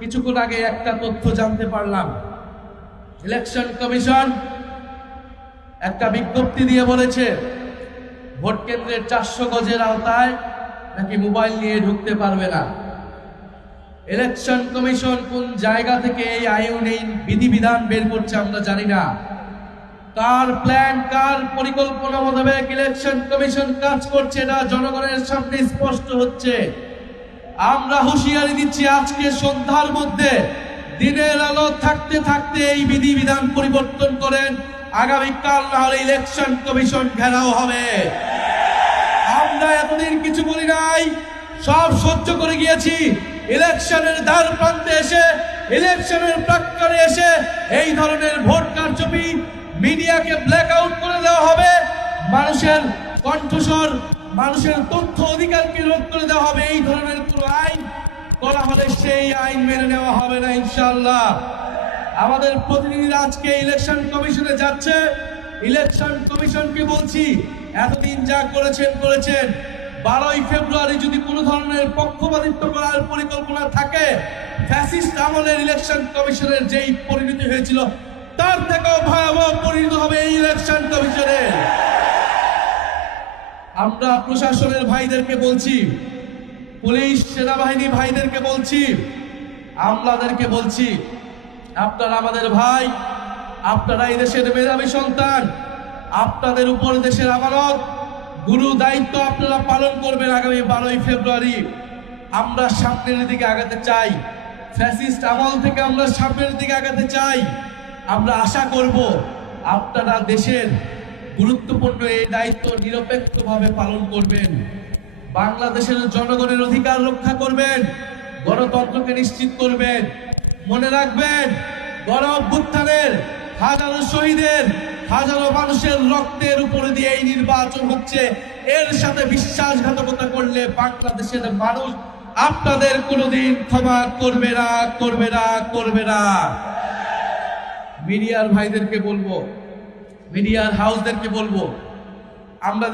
কিছুক্ষণ আগে একটা তথ্য জানতে পারলাম, ইলেকশন কমিশন একটা বিজ্ঞপ্তি দিয়ে বলেছে ভোট কেন্দ্রের 400 গজের আওতায় নাকি মোবাইল নিয়ে ঢুকতে পারবে না। ইলেকশন কমিশন কোন জায়গা থেকে এই আইন এই বিধিবিধান বের করছে আমরা জানি না। কার প্ল্যান, কার পরিকল্পনা মোতাবেক ইলেকশন কমিশন কাজ করছে এটা জনগণের সামনে স্পষ্ট হচ্ছে। আমরা হুঁশিয়ারি দিচ্ছি, আজকে সন্ধ্যার মধ্যে দিনের আলো থাকতে থাকতে এই বিধিবিধান পরিবর্তন করেন, আগামীকাল না হলে ইলেকশন কমিশন ঘেরাও হবে। আমরা এতদিন কিছু বলি নাই, সব সহ্য করে গিয়েছি। ইলেকশনের দ্বার প্রান্তে এসে, ইলেকশনের প্রাক্কালে এসে এই ধরনের ভোট কারচুপি, মিডিয়াকে ব্ল্যাক আউট করে দেওয়া হবে, মানুষের কণ্ঠস্বর, মানুষের তথ্য অধিকারকে রোধ করে দেওয়া হবে। এই ধরনের কোন আইন করা হলে সেই আইন মেনে নেওয়া হবে না ইনশাআল্লাহ। আমাদের প্রতিনিধিরা আজকে ইলেকশন কমিশনে যাচ্ছে। ইলেকশন কমিশনকে বলছি, এতদিন যা করেছেন 12ই ফেব্রুয়ারি যদি কোনো ধরনের পক্ষপাতিত্ব করার পরিকল্পনা থাকে, ফ্যাসিস্ট আমলের ইলেকশন কমিশনের যেই পরিণতি হয়েছিল তার থেকেও ভয়াবহ পরিণতি হবে এই ইলেকশন কমিশনের। আমরা প্রশাসনের ভাইদেরকে বলছি, পুলিশ সেনাবাহিনী ভাইদেরকে বলছি, আমলাদেরকে বলছি, আপনারা আমাদের ভাই, আপনারা এই দেশের মেধাবী সন্তান, আপনাদের উপর দেশের আমানত, গুরু দায়িত্ব আপনারা পালন করবেন। আগামী 12ই ফেব্রুয়ারি আমরা সামনের দিকে আগাতে চাই, ফ্যাসিস্ট আমল থেকে আমরা সামনের দিকে আগাতে চাই। আমরা আশা করব আপনারা দেশের গুরুত্বপূর্ণ এই দায়িত্ব নিরপেক্ষভাবে পালন করবেন, বাংলাদেশের জনগণের অধিকার রক্ষা করবেন, গণতন্ত্রকে নিশ্চিত করবেন। মনে রাখবেন, গণ অভ্যুত্থানের হাজারো শহীদের, হাজারো মানুষের রক্তের উপরে দিয়ে এই নির্বাচন হচ্ছে। এর সাথে বিশ্বাসঘাতকতা করলে বাংলাদেশের মানুষ আপনাদের কোনোদিন ক্ষমা করবে না, করবে না, করবে না। মিডিয়ার ভাইদেরকে বলবো, মিডিয়ার হাউসদেরকে বলবো, আমরা